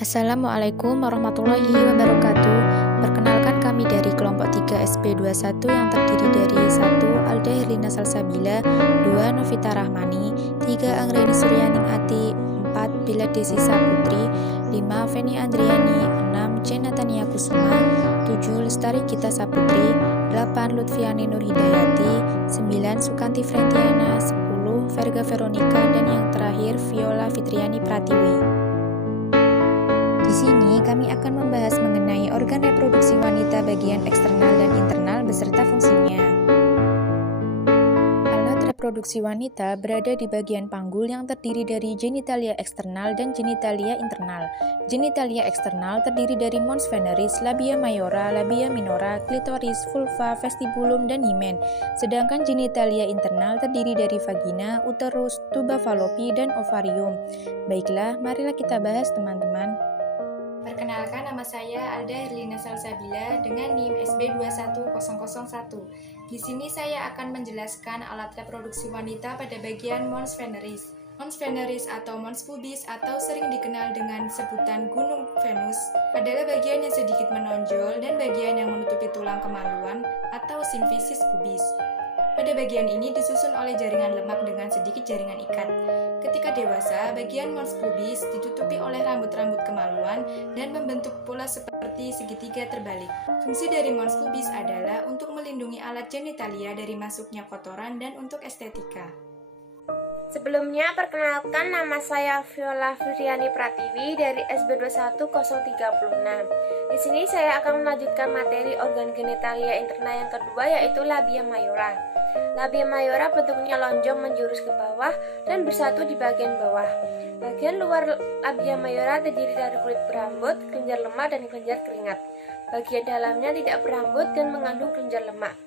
Assalamualaikum warahmatullahi wabarakatuh. Perkenalkan, kami dari kelompok 3 SP21 yang terdiri dari 1. Alda Herlina Salsabila, 2. Novita Rahmani, 3. Anggreni Suryaning Ati, 4. Bila Desi Saputri, 5. Feni Andriani, 6. Jen Natania Kusuma, 7. Lestari Gita Saputri, 8. Lutfiani Nur Hidayati, 9. Sukanti Frentiana, 10. Verga Veronica, dan yang terakhir Viola Fitriani Pratiwi. Di sini kami akan membahas mengenai organ reproduksi wanita bagian eksternal dan internal beserta fungsinya. Alat reproduksi wanita berada di bagian panggul yang terdiri dari genitalia eksternal dan genitalia internal. Genitalia eksternal terdiri dari mons veneris, labia mayora, labia minora, klitoris, vulva, vestibulum, dan himen. Sedangkan genitalia internal terdiri dari vagina, uterus, tuba falopi, dan ovarium. Baiklah, marilah kita bahas teman-teman. Perkenalkan, nama saya Alda Herlina Salsabila dengan NIM SB21001. Di sini saya akan menjelaskan alat reproduksi wanita pada bagian mons veneris. Mons veneris atau mons pubis atau sering dikenal dengan sebutan gunung Venus adalah bagian yang sedikit menonjol dan bagian yang menutupi tulang kemaluan atau simfisis pubis. Pada bagian ini disusun oleh jaringan lemak dengan sedikit jaringan ikat. Ketika dewasa, bagian mons pubis ditutupi oleh rambut-rambut kemaluan dan membentuk pola seperti segitiga terbalik. Fungsi dari mons pubis adalah untuk melindungi alat genitalia dari masuknya kotoran dan untuk estetika. Sebelumnya, perkenalkan, nama saya Viola Fitriani Pratiwi dari SB21036. Di sini saya akan melanjutkan materi organ genitalia internal yang kedua, yaitu labia mayora. Labia mayora bentuknya lonjong menjurus ke bawah dan bersatu di bagian bawah. Bagian luar labia mayora terdiri dari kulit berambut, kelenjar lemak, dan kelenjar keringat. Bagian dalamnya tidak berambut dan mengandung kelenjar lemak.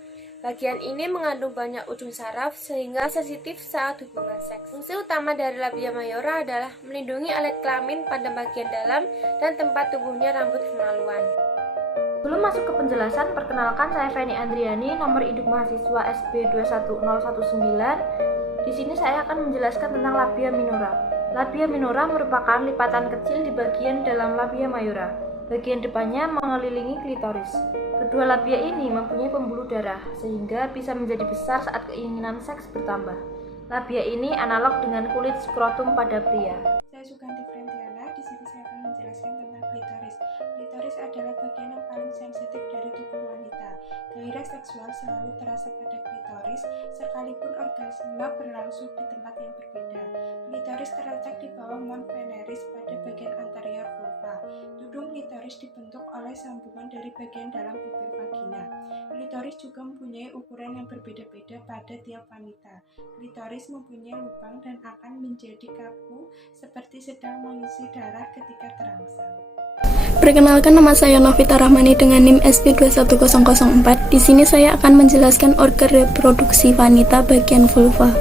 Bagian ini mengandung banyak ujung saraf sehingga sensitif saat hubungan seks. Fungsi utama dari labia mayora adalah melindungi alat kelamin pada bagian dalam dan tempat tubuhnya rambut kemaluan. Sebelum masuk ke penjelasan, perkenalkan, saya Feni Andriani, nomor induk mahasiswa SB21019. Di sini saya akan menjelaskan tentang labia minora. Labia minora merupakan lipatan kecil di bagian dalam labia mayora. Bagian depannya mengelilingi klitoris. Kedua labia ini mempunyai pembuluh darah, sehingga bisa menjadi besar saat keinginan seks bertambah. Labia ini analog dengan kulit skrotum pada pria. Saya Sukanti Frentiana, di sini saya akan menjelaskan tentang klitoris. Klitoris adalah bagian yang paling sensitif dari tubuh wanita. Gairah seksual selalu terasa pada klitoris, sekalipun orgasme berlangsung di tempat yang berbeda. Klitoris terletak di bawah mons veneris pada bagian anterior vulva. Tudung klitoris dibentuk oleh sambungan dari bagian dalam bibir vagina. Klitoris juga mempunyai ukuran yang berbeda-beda pada tiap wanita. Klitoris mempunyai lubang dan akan menjadi kaku seperti sedang mengisi darah ketika terangsang. Perkenalkan, nama saya Novita Rahmani dengan NIM SB21004. Di sini saya akan menjelaskan organ reproduksi wanita bagian vulva.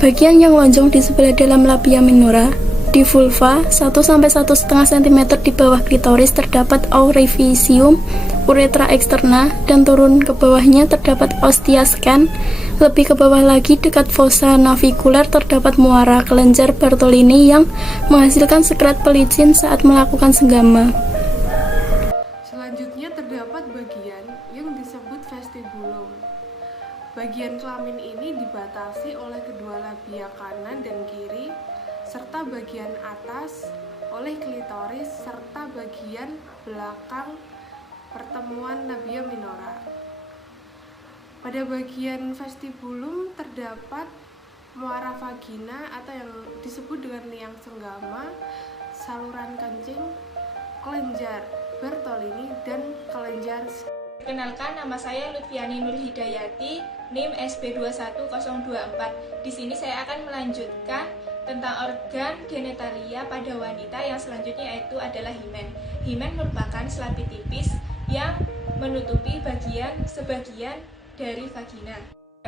Bagian yang lonjong di sebelah dalam labia minora. Di vulva, 1-1,5 cm di bawah klitoris terdapat aurifisium, uretra eksterna, dan turun ke bawahnya terdapat ostiascan. Lebih ke bawah lagi, dekat fossa navikular terdapat muara kelenjar Bartolini yang menghasilkan sekret pelicin saat melakukan senggama. Selanjutnya terdapat bagian yang disebut vestibulum. Bagian kelamin ini dibatasi oleh kedua labia kanan dan kiri, serta bagian atas oleh klitoris, serta bagian belakang pertemuan labia minora. Pada bagian vestibulum terdapat muara vagina atau yang disebut dengan liang senggama, saluran kencing, kelenjar Bartolini, dan kelenjar. Perkenalkan, nama saya Lutfiani Nur Hidayati, NIM SB21024. Di sini saya akan melanjutkan tentang organ genitalia pada wanita yang selanjutnya, yaitu adalah himen. Himen merupakan selapi tipis yang menutupi sebagian dari vagina.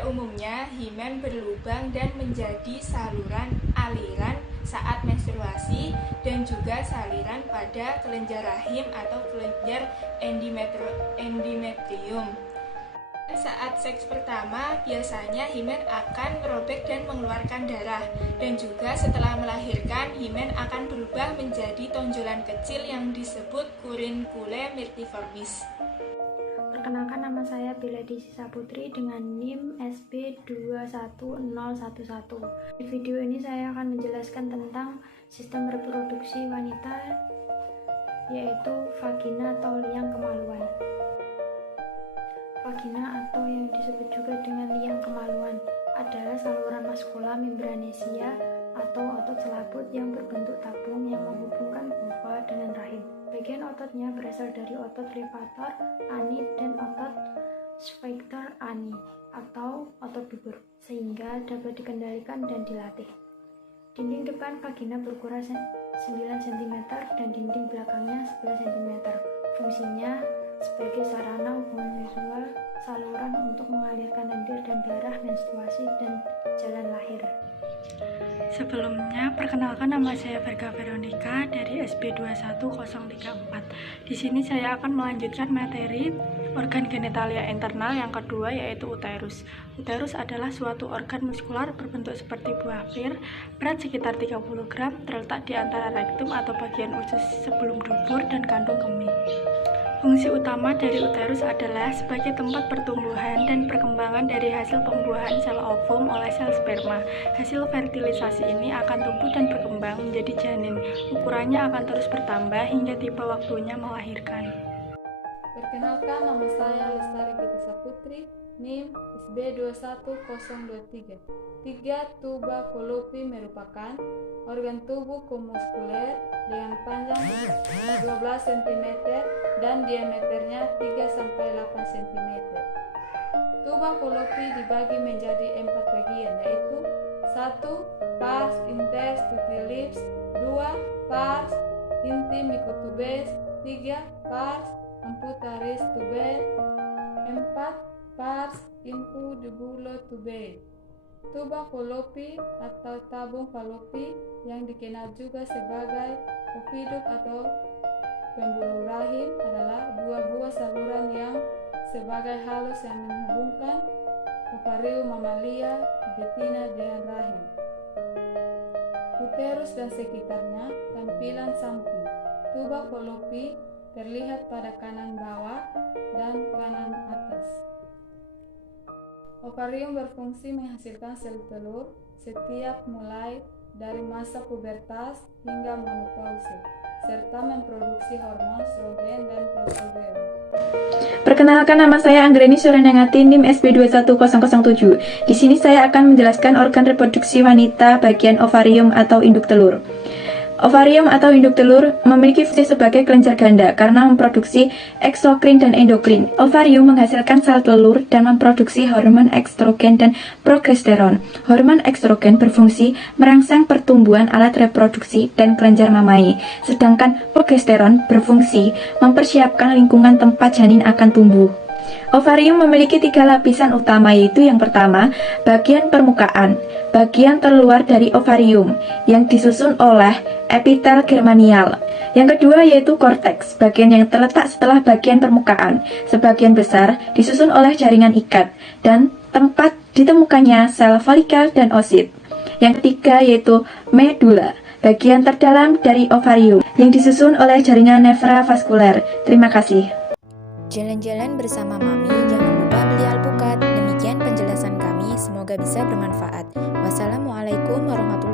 Umumnya, himen berlubang dan menjadi saluran aliran saat menstruasi dan juga saliran pada kelenjar rahim atau kelenjar endometrium. Saat seks pertama, biasanya himen akan merobek dan mengeluarkan darah. Dan juga setelah melahirkan, himen akan berubah menjadi tonjolan kecil yang disebut Curinculae myrtiformis. Perkenalkan, nama saya Beladi Sisa Putri dengan NIM SB21011. Di video ini saya akan menjelaskan tentang sistem reproduksi wanita, yaitu vagina atau liang kemaluan. Vagina atau yang disebut juga dengan liang kemaluan adalah saluran maskula membranesia atau otot selaput yang berbentuk tabung yang menghubungkan vulva dengan rahim. Bagian ototnya berasal dari otot levator ani dan otot sphincter ani atau otot dubur, sehingga dapat dikendalikan dan dilatih. Dinding depan vagina berukuran 9 cm dan dinding belakangnya 11 cm. Fungsinya sebagai sarana hubungan seksual, saluran untuk mengalirkan lendir dan darah, menstruasi, dan jalan lahir. Sebelumnya, perkenalkan, nama saya Verga Veronica dari SB21034. Di sini saya akan melanjutkan materi organ genitalia internal yang kedua, yaitu uterus. Uterus adalah suatu organ muskular berbentuk seperti buah pir, berat sekitar 30 gram, terletak di antara rektum atau bagian usus sebelum dubur dan kandung kemih. Fungsi utama dari uterus adalah sebagai tempat pertumbuhan dan perkembangan dari hasil pembuahan sel ovum oleh sel sperma. Hasil fertilisasi ini akan tumbuh dan berkembang menjadi janin. Ukurannya akan terus bertambah hingga tiba waktunya melahirkan. Perkenalkan, nama saya Lestari Pitasa Putri, NIM SB21023. 3 tuba fallopi merupakan organ tubuh komuskuler dengan panjang 12 cm dan diameternya 3-8 cm. Tuba fallopi dibagi menjadi 4 bagian, yaitu 1. Pars interstitialis, 2. Pars intimicotubes, 3. Pars amputaris tubes, 4. Pars infundibulotubes. Tuba fallopi atau tabung fallopi yang dikenal juga sebagai oviduk atau pembuluh rahim adalah dua buah saluran yang sebagai halus yang menghubungkan ovarium mamalia betina dengan rahim. Uterus dan sekitarnya, tampilan samping. Tuba fallopi terlihat pada kanan bawah dan kanan atas. Ovarium berfungsi menghasilkan sel telur setiap mulai dari masa pubertas hingga menopause, serta memproduksi hormon estrogen dan progesterone. Perkenalkan, nama saya Anggreni Surenengati, NIM SB21007. Di sini saya akan menjelaskan organ reproduksi wanita bagian ovarium atau induk telur. Ovarium atau induk telur memiliki fungsi sebagai kelenjar ganda karena memproduksi eksokrin dan endokrin. Ovarium menghasilkan sel telur dan memproduksi hormon estrogen dan progesteron. Hormon estrogen berfungsi merangsang pertumbuhan alat reproduksi dan kelenjar mamai, sedangkan progesteron berfungsi mempersiapkan lingkungan tempat janin akan tumbuh. Ovarium memiliki 3 lapisan utama, yaitu yang pertama, bagian permukaan, bagian terluar dari ovarium yang disusun oleh epitel germanial. Yang kedua yaitu korteks, bagian yang terletak setelah bagian permukaan, sebagian besar disusun oleh jaringan ikat dan tempat ditemukannya sel folikel dan oosit. Yang ketiga yaitu medula, bagian terdalam dari ovarium yang disusun oleh jaringan nefra vaskuler. Terima kasih. Jalan-jalan bersama Mami, jangan lupa beli alpukat. Demikian penjelasan kami, semoga bisa bermanfaat. Wassalamualaikum warahmatullahi wabarakatuh.